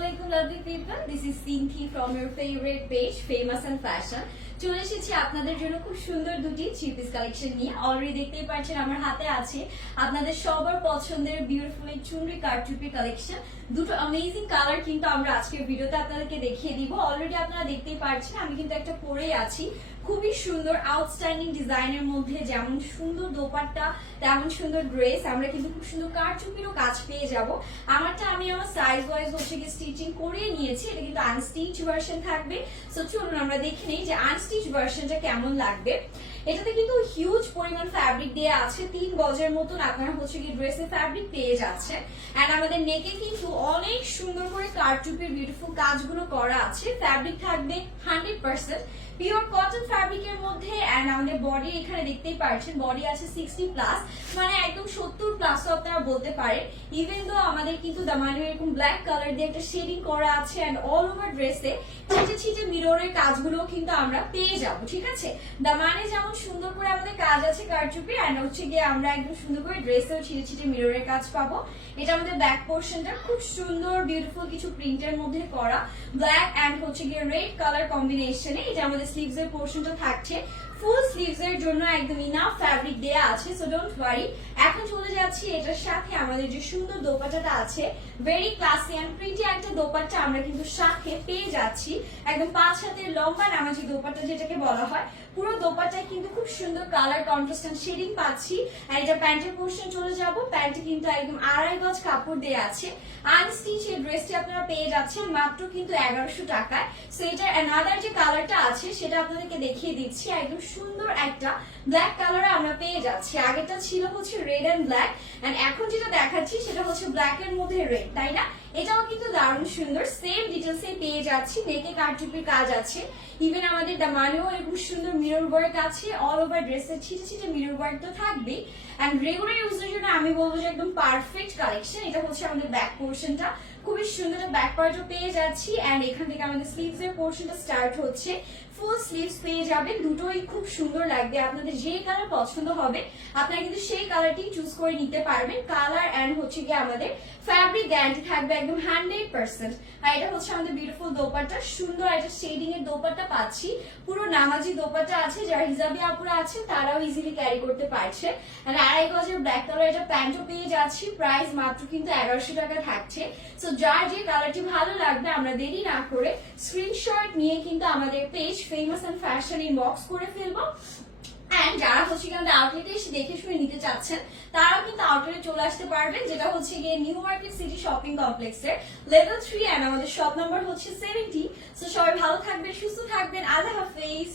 alaikum lovely people. This is Sinthi from your favorite page, Famous and Fashion. চলে এসেছি আপনাদের জন্য খুব সুন্দর দুটি থ্রি পিস কালেকশন নিয়ে। অলরেডি দেখতেই পাচ্ছেন আমার হাতে আছে আপনাদের সবার পছন্দের বিউটিফুল এই চুনরি কারচুপি কালেকশন দুটো অ্যামেজিং কালার কিন্তু আমরা আজকের ভিডিওতে আপনাদেরকে দেখিয়ে দিব। অলরেডি আপনারা দেখতেই পাচ্ছেন আমি কিন্তু একটা পরেই আছি। খুবই সুন্দর আউটস্ট্যান্ডিং ডিজাইনের মধ্যে যেমন সুন্দর দোপাট্টা, তেমন সুন্দর ড্রেস আমরা কিন্তু খুব সুন্দর কারচুপিরও কাজ পেয়ে যাব। আমারটা আমি আমার সাইজ ওয়াইজ হচ্ছে কি স্টিচিং করিয়ে নিয়েছি। এটা কিন্তু আনস্টিচ ভার্সন থাকবে। সো চলুন আমরা দেখে নিই যে আনস্টিচ ভার্সনটা কেমন লাগবে? এটাতে কিন্তু হিউজ পরিমাণ ফ্যাব্রিক দেওয়া আছে, তিন গজের মতন আপনারা হচ্ছে কি ড্রেসের ফ্যাব্রিক পেয়ে যাচ্ছে। এন্ড আমাদের নেকে কিন্তু অনেক সুন্দর করে কারচুপির বিউটিফুল কাজগুলো করা আছে। ফ্যাব্রিক থাকবে হান্ড্রেড পার্সেন্ট পিওর কটন ফ্যাব্রিকের মধ্যে এন্ড আমাদের বডি এখানে দেখতেই পাচ্ছেন বডি আছে সিক্সটি প্লাস মানে একদম সত্তর প্লাসও আপনারা বলতে পারেন। ইভেন দো আমাদের কিন্তু দামানি এরকম ব্ল্যাক কালার দিয়ে একটা শেডিং করা আছে এন্ড অল ওভার ড্রেসে ছিটে ছিটে মিররের কাজগুলো কিন্তু আমরা পেয়ে যাব, ঠিক আছে? দামানে যেমন সুন্দর করে আমাদের কাজ আছে কারচুপি অ্যান্ড হচ্ছে গিয়ে আমরা একদম সুন্দর করে ড্রেসেও ছিটে ছিটে মিররের কাজ পাবো। এটা আমাদের ব্যাক পোর্শনটা খুব সুন্দর বিউটিফুল কিছু প্রিন্টের মধ্যে করা। ব্ল্যাক এন্ড হচ্ছে গিয়ে রেড কালার কম্বিনেশনে এটা আমাদের স্লিভস এর পোর্শনটা থাকছে। ফুল স্লিভস এর জন্য একদম ইনাফ ফ্যাব্রিক দেয়া আছে সো ডোন্ট ওয়ারি এখন চলে যাচ্ছি এটার সাথে আমাদের যে সুন্দর দোপাট্টাটা আছে ভেরি ক্লাসি এন্ড প্রিটি একটা দোপাট্টা আমরা কিন্তু সাথে পেয়ে যাচ্ছি। একদম পাঁচ হাতের লম্বা নামাজি দোপাট্টা যেটাকে বলা হয়। পুরো দোপাট্টায় কিন্তু খুব সুন্দর কালার কন্ট্রাস্ট এন্ড শেডিং পাচ্ছি। আর এটা প্যান্টের পোর্শন চলে যাব। প্যান্টে কিন্তু একদম আড়াই গজ কাপড় দেয়া আছে। আনস্টিচ এই ড্রেসটি আপনারা পেয়ে যাচ্ছেন মাত্র কিন্তু এগারোশো টাকায়। সো এটা অ্যানাদার যে কালারটা আছে, সেটা আপনাদেরকে দেখিয়ে দিচ্ছি। একদম সুন্দর একটা ব্ল্যাক কালারে আমরা পেয়ে যাচ্ছি। আগেরটা ছিল হচ্ছে রেড এন্ড ব্ল্যাক এন্ড এখন যেটা দেখাচ্ছি সেটা হচ্ছে ব্ল্যাক এর মধ্যে রেড তাই না? এটাও কিন্তু দারুণ সুন্দর। সেম ডিটেলস এ পেয়ে যাচ্ছি নেকে কারচুপির কাজ আছে। ইভেন আমাদের দামানেও এরকম সুন্দর মিরর ওয়ার্ক আছে। অল ওভার ড্রেসের ছিটে ছিটে মিরর ওয়ার্ক তো থাকবেই। এন্ড রেগুলার ইউজের জন্য আমি বলব যে একদম পারফেক্ট কালেকশন এটা হচ্ছে আমাদের ব্যাক পোর্শনটা খুবই সুন্দর ব্যাক পার্টও পেয়ে যাচ্ছি এন্ড এখান থেকে আমাদের স্লিভস এর পোর্শনটা স্টার্ট হচ্ছে। ফুল স্লিভস পেয়ে যাবেন, দুটোই খুব সুন্দর লাগবে। আপনাদের যে কালার পছন্দ হবে, আপনারা কিন্তু সেই কালারটি চুজ করে নিতে পারবেন। কালার এন্ড হচ্ছে গিয়ে আমাদের ফ্যাব্রিক গ্যারান্টি থাকবে একদম হান্ড্রেড পার্সেন্ট আর এটা হচ্ছে আমাদের বিউটিফুল দোপাট্টা। সুন্দর একটা শেডিং এর দোপাট্টা পাচ্ছি। পুরো নামাজি দোপাট্টা আছে, যারা হিজাবি আপুরা আছে তারাও ইজিলি ক্যারি করতে পারছে। আর আড়াই গজের ব্ল্যাক কালার এটা প্যান্টও পেয়ে যাচ্ছি। প্রাইস মাত্র কিন্তু এগারোশো টাকা থাকছে। সো যার যে কালারটি ভালো লাগবে, আমরা দেরি না করে স্ক্রিনশট নিয়ে কিন্তু আমাদের page famous and fashion inbox করে ফেলব। অ্যান্ড যারা হচ্ছে আমাদের আউটলেটে এসে দেখে শুনে নিতে চাচ্ছেন, তারাও কিন্তু আউটলেটে চলে আসতে পারবেন, যেটা হচ্ছে গিয়ে New Market City shopping complex কমপ্লেক্সের লেভেল থ্রি অ্যান্ড আমাদের শপ নাম্বার হচ্ছে সেভেন্টি সো সবাই ভালো থাকবেন, সুস্থ থাকবেন, আল্লাহ হাফেজ।